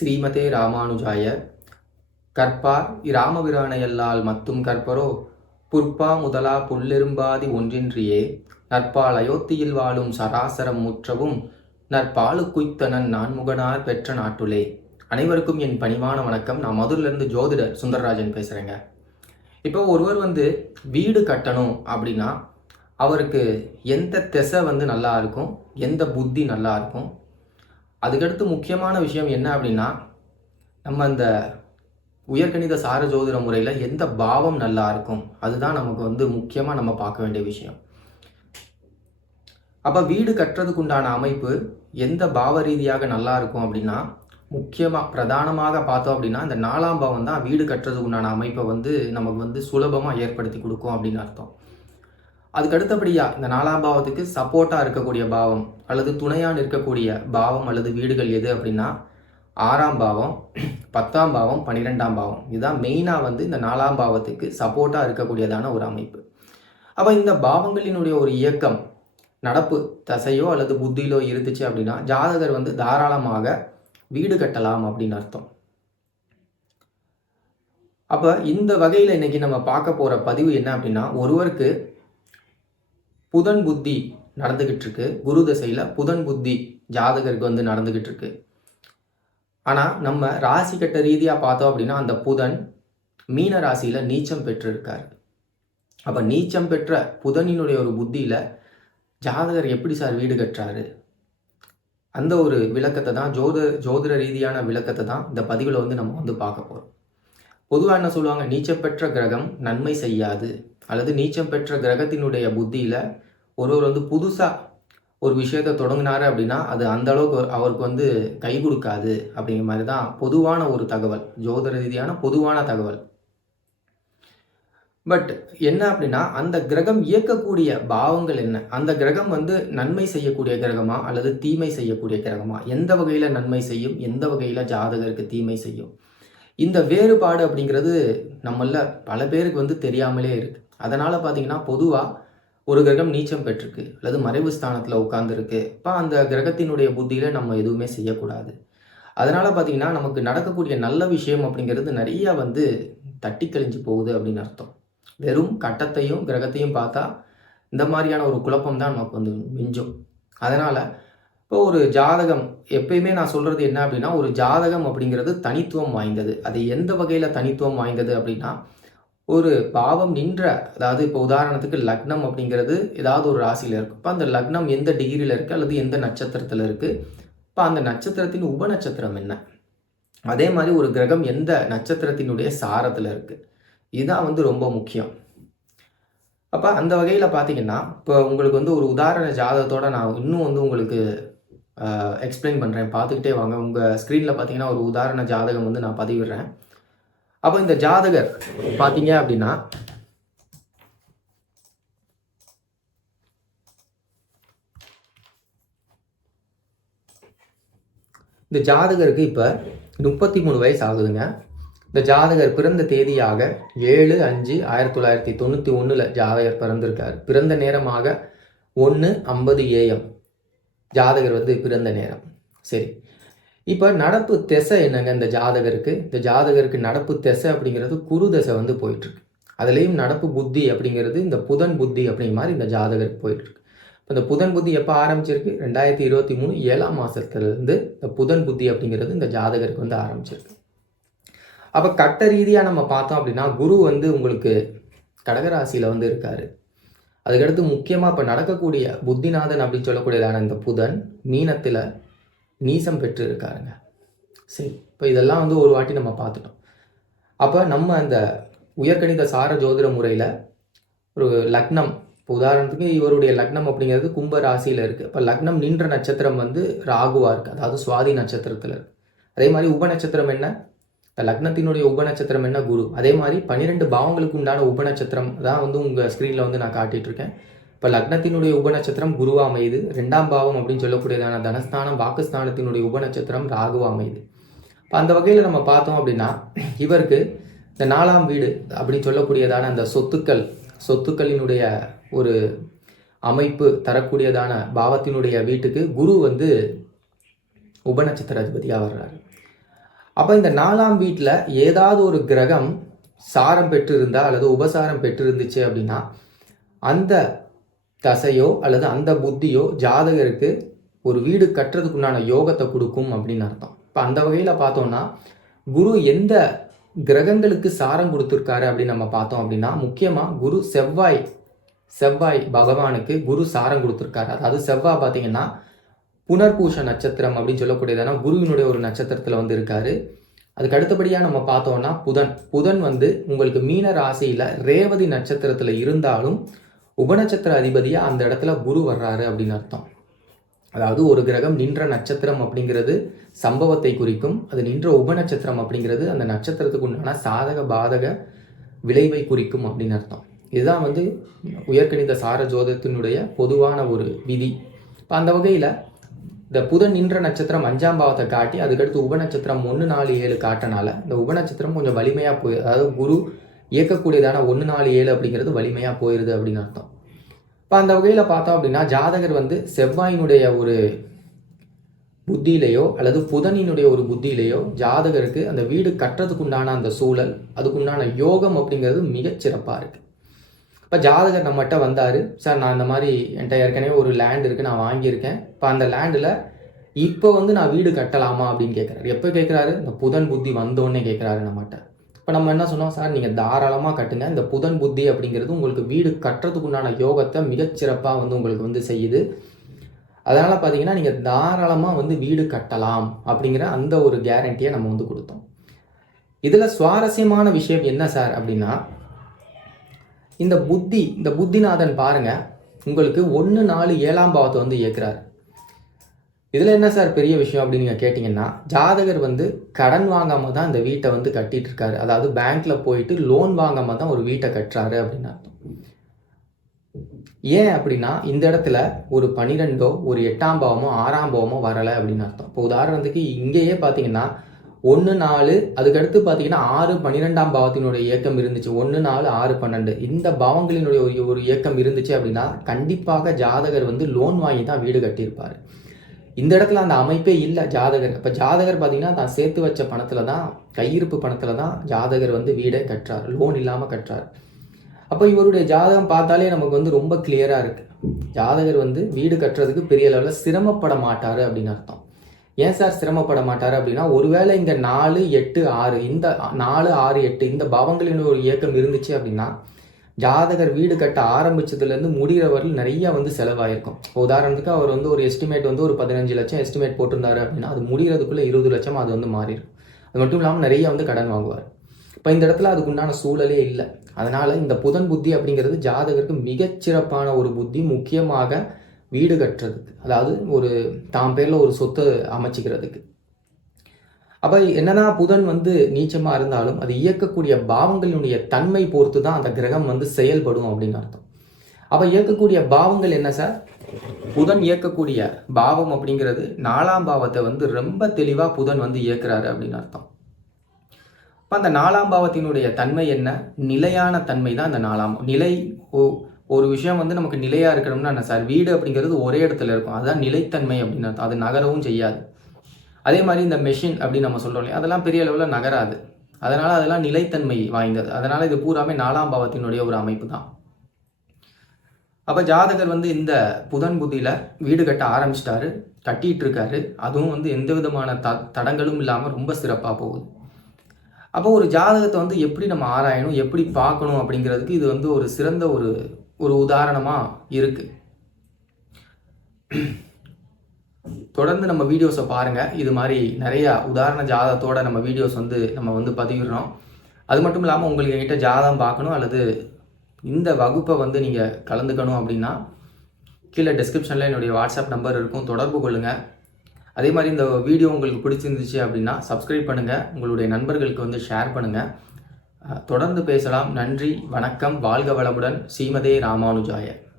ஸ்ரீமதே ராமானுஜாய. கற்பார் இராமபிரானையல்லால் மத்தும் கற்பரோ? புற்பா முதலா புல்லெரும்பாதி ஒன்றின்றியே. நற்பால் அயோத்தியில் வாழும் சராசரம் முற்றவும் நற்பாலு குய்த்தனன் நான்முகனார் பெற்ற நாட்டுலே அனைவருக்கும் என் பணிவான வணக்கம். நான் மதுரிலிருந்து ஜோதிடர் சுந்தரராஜன் பேசுகிறேங்க இப்போ ஒருவர் வந்து வீடு கட்டணும் அப்படின்னா அவருக்கு எந்த திசை வந்து நல்லா இருக்கும்? எந்த புத்தி நல்லா இருக்கும்? அதுக்கடுத்து முக்கியமான விஷயம் என்ன அப்படின்னா நம்ம அந்த உயர்கணித சார ஜோதிட முறையில் எந்த பாவம் நல்லா இருக்கும் அதுதான் நமக்கு வந்து முக்கியமாக நம்ம பார்க்க வேண்டிய விஷயம். அப்போ வீடு கட்டுறதுக்கு உண்டான அமைப்பு எந்த பாவ ரீதியாக நல்லா இருக்கும் அப்படின்னா முக்கியமாக பிரதானமாக பார்த்தோம் அப்படின்னா இந்த நாலாம் பாவம் தான் வீடு கட்டுறதுக்கு உண்டான அமைப்பை வந்து நமக்கு வந்து சுலபமாக ஏற்படுத்தி கொடுக்கும் அப்படின்னு அர்த்தம். அதுக்கு அடுத்தபடியாக இந்த நாலாம் பாவத்துக்கு சப்போர்ட்டாக இருக்கக்கூடிய பாவம் அல்லது துணையாக இருக்கக்கூடிய பாவம் அல்லது வீடுகள் எது அப்படின்னா ஆறாம் பாவம் பத்தாம் பாவம் பன்னிரெண்டாம் பாவம். இதுதான் மெயினாக வந்து இந்த நாலாம் பாவத்துக்கு சப்போர்ட்டாக இருக்கக்கூடியதான ஒரு அமைப்பு. அப்போ இந்த பாவங்களினுடைய ஒரு இயக்கம் நடப்பு தசையோ அல்லது புத்தியிலோ இருந்துச்சு அப்படின்னா ஜாதகர் வந்து தாராளமாக வீடு கட்டலாம் அப்படின்னு அர்த்தம். அப்போ இந்த வகையில் இன்னைக்கு நம்ம பார்க்க போகிற பதிவு என்ன அப்படின்னா ஒருவருக்கு புதன் புத்தி நடந்துக்கிட்டு இருக்கு குரு தசையில் புதன் புத்தி ஜாதகருக்கு வந்து நடந்துக்கிட்டு இருக்கு ஆனால் நம்ம ராசி கட்ட ரீதியாக பார்த்தோம் அப்படின்னா அந்த புதன் மீன ராசியில் நீச்சம் பெற்றிருக்கார். அப்போ நீச்சம் பெற்ற புதனினுடைய ஒரு புத்தியில் ஜாதகர் எப்படி சார் வீடு கட்டுறாரு? அந்த ஒரு விளக்கத்தை தான் ஜோத ஜோதிட ரீதியான விளக்கத்தை தான் இந்த பதிவில் வந்து நம்ம வந்து பார்க்க போகிறோம் பொதுவாக என்ன சொல்லுவாங்க? நீச்சம் பெற்ற கிரகம் நன்மை செய்யாது. அல்லது நீச்சம் பெற்ற கிரகத்தினுடைய புத்தியில் ஒருவர் வந்து புதுசாக ஒரு விஷயத்தை தொடங்கினாரு அப்படின்னா அது அந்த அளவுக்கு அவருக்கு வந்து கை கொடுக்காது அப்படிங்கிற மாதிரி தான் பொதுவான ஒரு தகவல் ஜோதிட ரீதியான பொதுவான தகவல். பட் என்ன அப்படின்னா அந்த கிரகம் இயக்கக்கூடிய பாவங்கள் என்ன? அந்த கிரகம் வந்து நன்மை செய்யக்கூடிய கிரகமா அல்லது தீமை செய்யக்கூடிய கிரகமா? எந்த வகையில் நன்மை செய்யும்? எந்த வகையில் ஜாதகருக்கு தீமை செய்யும்? இந்த வேறுபாடு அப்படிங்கிறது நம்மள பல பேருக்கு வந்து தெரியாமலே இருக்கு. அதனால் பார்த்தீங்கன்னா பொதுவாக ஒரு கிரகம் நீச்சம் பெற்றிருக்கு அல்லது மறைவு ஸ்தானத்தில் உட்காந்துருக்கு இப்போ அந்த கிரகத்தினுடைய புத்தியில் நம்ம எதுவுமே செய்யக்கூடாது. அதனால் பார்த்தீங்கன்னா நமக்கு நடக்கக்கூடிய நல்ல விஷயம் அப்படிங்கிறது நிறையா வந்து தட்டி கழிஞ்சு போகுது அப்படின்னு அர்த்தம். வெறும் கட்டத்தையும் கிரகத்தையும் பார்த்தா இந்த மாதிரியான ஒரு குழப்பம் தான் நமக்கு வந்து மிஞ்சும். அதனால் இப்போ ஒரு ஜாதகம் எப்பயுமே நான் சொல்கிறது என்ன அப்படின்னா ஒரு ஜாதகம் அப்படிங்கிறது தனித்துவம் வாய்ந்தது. அது எந்த வகையில் தனித்துவம் வாய்ந்தது அப்படின்னா ஒரு பாவம் நின்ற அதாவது இப்போ உதாரணத்துக்கு லக்னம் அப்படிங்கிறது ஏதாவது ஒரு ராசியில் இருக்குது இப்போ அந்த லக்னம் எந்த டிகிரியில் இருக்குது அல்லது எந்த நட்சத்திரத்தில் இருக்குது இப்போ அந்த நட்சத்திரத்தின் உப நட்சத்திரம் என்ன? அதே மாதிரி ஒரு கிரகம் எந்த நட்சத்திரத்தினுடைய சாரத்தில் இருக்குது இதுதான் வந்து ரொம்ப முக்கியம். அப்போ அந்த வகையில் பார்த்தீங்கன்னா இப்போ உங்களுக்கு வந்து ஒரு உதாரண ஜாதகத்தோட நான் இன்னும் வந்து உங்களுக்கு எக்ஸ்பிளைன் பண்ணுறேன் பார்த்துக்கிட்டே வாங்க. உங்கள் ஸ்க்ரீனில் பார்த்தீங்கன்னா ஒரு உதாரண ஜாதகம் வந்து நான் பதிவிடுறேன். அப்போ இந்த ஜாதகர் பார்த்தீங்க அப்படின்னா இந்த ஜாதகருக்கு இப்போ முப்பத்தி மூணு வயசு ஆகுதுங்க. இந்த ஜாதகர் பிறந்த தேதியாக ஏழு அஞ்சு ஆயிரத்தி தொள்ளாயிரத்தி தொண்ணூற்றி ஒன்றில் ஜாதகர் பிறந்திருக்கார். பிறந்த நேரமாக ஒன்று ஐம்பது ஏஎம் ஜாதகர் வந்து பிறந்த நேரம். சரி. இப்போ நடப்பு திசை என்னங்க இந்த ஜாதகருக்கு? இந்த ஜாதகருக்கு நடப்பு திசை அப்படிங்கிறது குரு தசை வந்து போயிட்டுருக்கு. அதுலேயும் நடப்பு புத்தி அப்படிங்கிறது இந்த புதன் புத்தி அப்படிங்கிற மாதிரி இந்த ஜாதகருக்கு போயிட்டுருக்கு. இப்போ இந்த புதன் புத்தி எப்போ ஆரம்பிச்சிருக்கு? ரெண்டாயிரத்தி இருபத்தி மூணு ஏழாம் மாதத்துலேருந்து இந்த புதன் புத்தி அப்படிங்கிறது இந்த ஜாதகருக்கு வந்து ஆரம்பிச்சிருக்கு. அப்போ கட்ட ரீதியாக நம்ம பார்த்தோம் அப்படின்னா குரு வந்து உங்களுக்கு கடகராசியில் வந்து இருக்கார். அதுக்கடுத்து முக்கியமாக இப்போ நடக்கக்கூடிய புத்திநாதன் அப்படின்னு சொல்லக்கூடியதான இந்த புதன் மீனத்தில் நீசம் பெற்று இருக்காருங்க சரி இப்போ இதெல்லாம் வந்து ஒரு வாட்டி நம்ம பார்த்துட்டோம். அப்போ நம்ம அந்த உயர்கணித சார ஜோதிட முறையில் ஒரு லக்னம் இப்போ உதாரணத்துக்கு இவருடைய லக்னம் அப்படிங்கிறது கும்ப ராசியில் இருக்குது இப்போ லக்னம் நின்ற நட்சத்திரம் வந்து ராகுவாக இருக்குது அதாவது சுவாதி நட்சத்திரத்தில் இருக்குது அதே மாதிரி உப நட்சத்திரம் என்ன? லக்னத்தினுடைய உப நட்சத்திரம் என்ன குரு? அதே மாதிரி பன்னிரெண்டு பாவங்களுக்கு உண்டான உப நட்சத்திரம் தான் வந்து உங்கள் ஸ்க்ரீனில் வந்து நான் காட்டிகிட்டு இருக்கேன் இப்போ லக்னத்தினுடைய உபநட்சத்திரம் குருவா அமையுது. ரெண்டாம் பாவம் அப்படின்னு சொல்லக்கூடியதான தனஸ்தானம் பாகிஸ்தானத்தினுடைய உபநட்சத்திரம் ராகுவா அமையுது. இப்போ அந்த வகையில் நம்ம பார்த்தோம் அப்படின்னா இவருக்கு இந்த நாலாம் வீடு அப்படின்னு சொல்லக்கூடியதான அந்த சொத்துக்கள் சொத்துக்களினுடைய ஒரு அமைப்பு தரக்கூடியதான பாவத்தினுடைய வீட்டுக்கு குரு வந்து உபநட்சத்திர அதிபதியாக வர்றாரு. அப்போ இந்த நாலாம் வீட்டில் ஏதாவது ஒரு கிரகம் சாரம் பெற்றிருந்தா அல்லது உபசாரம் பெற்றிருந்துச்சு அப்படின்னா அந்த தசையோ அல்லது அந்த புத்தியோ ஜாதகருக்கு ஒரு வீடு கட்டுறதுக்குண்டான யோகத்தை கொடுக்கும் அப்படின்னு அர்த்தம். இப்போ அந்த வகையில் பார்த்தோம்னா குரு எந்த கிரகங்களுக்கு சாரம் கொடுத்துருக்காரு அப்படின்னு நம்ம பார்த்தோம் அப்படின்னா முக்கியமாக குரு செவ்வாய் செவ்வாய் பகவானுக்கு குரு சாரம் கொடுத்துருக்காரு. அதாவது செவ்வாய் பார்த்தீங்கன்னா புனர்பூஷ நட்சத்திரம் அப்படின்னு சொல்லக்கூடியதான குருவினுடைய ஒரு நட்சத்திரத்தில் வந்து இருக்காரு. அதுக்கு அடுத்தபடியாக நம்ம பார்த்தோம்னா புதன். புதன் வந்து உங்களுக்கு மீன ராசியில் ரேவதி நட்சத்திரத்தில் இருந்தாலும் உபநட்சத்திர அதிபதியாக அந்த இடத்துல குரு வர்றாரு அப்படின்னு அர்த்தம். அதாவது ஒரு கிரகம் நின்ற நட்சத்திரம் அப்படிங்கிறது சம்பவத்தை குறிக்கும். அது நின்ற உபநட்சத்திரம் அப்படிங்கிறது அந்த நட்சத்திரத்துக்கு உண்டான சாதக பாதக விளைவை குறிக்கும் அப்படின்னு அர்த்தம். இதுதான் வந்து உயர்கணித சார ஜோதத்தினுடைய பொதுவான ஒரு விதி. இப்போ அந்த வகையில் இந்த புதன் நின்ற நட்சத்திரம் அஞ்சாம் பாவத்தை காட்டி அதுக்கடுத்து உபநட்சத்திரம் ஒன்று நாலு ஏழு காட்டினால இந்த உபநட்சத்திரம் கொஞ்சம் வலிமையாக போய் அதாவது குரு இயக்கக்கூடியதான ஒன்று நாலு ஏழு அப்படிங்கிறது வலிமையாக போயிடுது அப்படின்னு அர்த்தம். இப்போ அந்த வகையில் பார்த்தோம் அப்படின்னா ஜாதகர் வந்து செவ்வாயினுடைய ஒரு புத்தியிலையோ அல்லது புதனினுடைய ஒரு புத்தியிலையோ ஜாதகருக்கு அந்த வீடு கட்டுறதுக்குண்டான அந்த சூழல் அதுக்குண்டான யோகம் அப்படிங்கிறது மிகச்சிறப்பாக இருக்குது இப்போ ஜாதகர் நம்மகிட்ட வந்தார். சார் நான் இந்த மாதிரி என்கிட்ட ஏற்கனவே ஒரு லேண்ட் இருக்குது நான் வாங்கியிருக்கேன். இப்போ அந்த லேண்டில் இப்போ வந்து நான் வீடு கட்டலாமா அப்படின்னு கேட்குறாரு எப்போ கேட்குறாரு இந்த புதன் புத்தி வந்தோடனே கேட்குறாரு நம்மகிட்ட. இப்போ நம்ம என்ன சொன்னோம்? சார் நீங்கள் தாராளமாக கட்டுங்க. இந்த புதன் புத்தி அப்படிங்கிறது உங்களுக்கு வீடு கட்டுறதுக்குண்டான யோகத்தை மிகச்சிறப்பாக வந்து உங்களுக்கு வந்து செய்யுது. அதனால் பார்த்தீங்கன்னா நீங்கள் தாராளமாக வந்து வீடு கட்டலாம் அப்படிங்கிற அந்த ஒரு கேரண்டியை நம்ம வந்து கொடுத்தோம். இதில் சுவாரஸ்யமான விஷயம் என்ன சார் அப்படின்னா இந்த புத்தி இந்த புத்திநாதன் பாருங்க உங்களுக்கு ஒன்று நாலு ஏழாம் பாவத்தை வந்து இயக்குறார். இதில் என்ன சார் பெரிய விஷயம் அப்படின்னு நீங்கள் கேட்டிங்கன்னா ஜாதகர் வந்து கடன் வாங்காமல் தான் இந்த வீட்டை வந்து கட்டிட்டு இருக்காரு. அதாவது பேங்க்ல போயிட்டு லோன் வாங்காமல் தான் ஒரு வீட்டை கட்டுறாரு அப்படின்னு அர்த்தம். ஏன் அப்படின்னா இந்த இடத்துல ஒரு பனிரெண்டோ ஒரு எட்டாம் பாவமோ ஆறாம் பாவமோ வரலை அப்படின்னு அர்த்தம். இப்போ உதாரணத்துக்கு இங்கேயே பார்த்தீங்கன்னா ஒன்று நாலு அதுக்கடுத்து பார்த்தீங்கன்னா ஆறு பன்னிரெண்டாம் பாவத்தினுடைய இயக்கம் இருந்துச்சு. ஒன்று நாலு ஆறு பன்னெண்டு. இந்த பாவங்களினுடைய ஒரு ஒரு இயக்கம் இருந்துச்சு அப்படின்னா கண்டிப்பாக ஜாதகர் வந்து லோன் வாங்கி தான் வீடு கட்டியிருப்பார். இந்த இடத்துல அந்த அமைப்பே இல்லை ஜாதகர். இப்போ ஜாதகர் பார்த்தீங்கன்னா தான் சேர்த்து வச்ச பணத்தில் தான் கையிருப்பு பணத்தில் தான் ஜாதகர் வந்து வீடை கட்டுறார். லோன் இல்லாமல் கட்டுறார். அப்போ இவருடைய ஜாதகம் பார்த்தாலே நமக்கு வந்து ரொம்ப கிளியராக இருக்குது ஜாதகர் வந்து வீடு கட்டுறதுக்கு பெரிய லெவலில் சிரமப்பட மாட்டார் அப்படின்னு அர்த்தம். ஏன் சார் சிரமப்பட மாட்டார் அப்படின்னா ஒருவேளை இங்கே நாலு எட்டு ஆறு இந்த நாலு ஆறு எட்டு இந்த பாவங்களின் ஒரு இயக்கம் இருந்துச்சு அப்படின்னா ஜாதகர் வீடு கட்ட ஆரம்பிச்சதுலேருந்து முடிகிற வரையில் நிறைய வந்து செலவாயிருக்கும். உதாரணத்துக்கு அவர் வந்து ஒரு எஸ்டிமேட் வந்து ஒரு பதினஞ்சு லட்சம் எஸ்டிமேட் போட்டிருந்தாரு அப்படின்னா அது முடிகிறதுக்குள்ளே இருபது லட்சம் அது வந்து மாறிடும் அது மட்டும் இல்லாமல் நிறைய வந்து கடன் வாங்குவார். இப்போ இந்த இடத்துல அதுக்குண்டான சூழலே இல்லை. அதனால் இந்த புதன் புத்தி அப்படிங்கிறது ஜாதகருக்கு மிகச்சிறப்பான ஒரு புத்தி. முக்கியமாக வீடு கட்டுறதுக்கு அதாவது ஒரு தாம் பேரில் ஒரு சொத்து அமைச்சிக்கிறதுக்கு. அப்போ என்னன்னா புதன் வந்து நீச்சமாக இருந்தாலும் அது இயக்கக்கூடிய பாவங்களினுடைய தன்மை பொறுத்து தான் அந்த கிரகம் வந்து செயல்படும் அப்படின்னு அர்த்தம். அப்போ இயக்கக்கூடிய பாவங்கள் என்ன சார்? புதன் இயக்கக்கூடிய பாவம் அப்படிங்கிறது நாலாம் பாவத்தை வந்து ரொம்ப தெளிவாக புதன் வந்து இயக்குறாரு அப்படின்னு அர்த்தம். இப்போ அந்த நாலாம் பாவத்தினுடைய தன்மை என்ன? நிலையான தன்மை தான் அந்த நாலாம் நிலை ஒரு விஷயம் வந்து நமக்கு நிலையாக இருக்கணும்னா என்ன சார்? வீடு அப்படிங்கிறது ஒரே இடத்துல இருக்கும். அதுதான் நிலைத்தன்மை அப்படின்னு அது நகரவும் செய்யாது. அதே மாதிரி இந்த மெஷின் அப்படின்னு நம்ம சொல்கிறோம் இல்லையா? அதெல்லாம் பெரிய அளவில் நகராது. அதனால் அதெல்லாம் நிலைத்தன்மை வாய்ந்தது. அதனால் இது பூராமே நாலாம் பாவத்தினுடைய ஒரு அமைப்பு தான். அப்போ ஜாதகர் வந்து இந்த புதன் புதியில் வீடு கட்ட ஆரம்பிச்சிட்டாரு. கட்டிகிட்டு இருக்காரு. அதுவும் வந்து எந்த விதமான த தடங்களும் இல்லாமல் ரொம்ப சிறப்பாக போகுது. அப்போ ஒரு ஜாதகத்தை வந்து எப்படி நம்ம ஆராயணும்? எப்படி பார்க்கணும் அப்படிங்கிறதுக்கு இது வந்து ஒரு சிறந்த ஒரு ஒரு உதாரணமாக இருக்குது தொடர்ந்து நம்ம வீடியோஸை பாருங்கள் இது மாதிரி நிறையா உதாரண ஜாதகத்தோடு நம்ம வீடியோஸ் வந்து நம்ம வந்து பதிவிடுறோம். அது மட்டும் இல்லாமல் உங்களுக்கு என்கிட்ட ஜாதகம் பார்க்கணும் அல்லது இந்த வகுப்பை வந்து நீங்கள் கலந்துக்கணும் அப்படின்னா கீழே டிஸ்கிரிப்ஷனில் என்னுடைய வாட்ஸ்அப் நம்பர் இருக்கும். தொடர்பு கொள்ளுங்கள் அதே மாதிரி இந்த வீடியோ உங்களுக்கு பிடிச்சிருந்துச்சு அப்படின்னா சப்ஸ்கிரைப் பண்ணுங்கள் உங்களுடைய நண்பர்களுக்கு வந்து ஷேர் பண்ணுங்கள் தொடர்ந்து பேசலாம். நன்றி வணக்கம் வாழ்க வளமுடன். ஸ்ரீமதே ராமானுஜாய.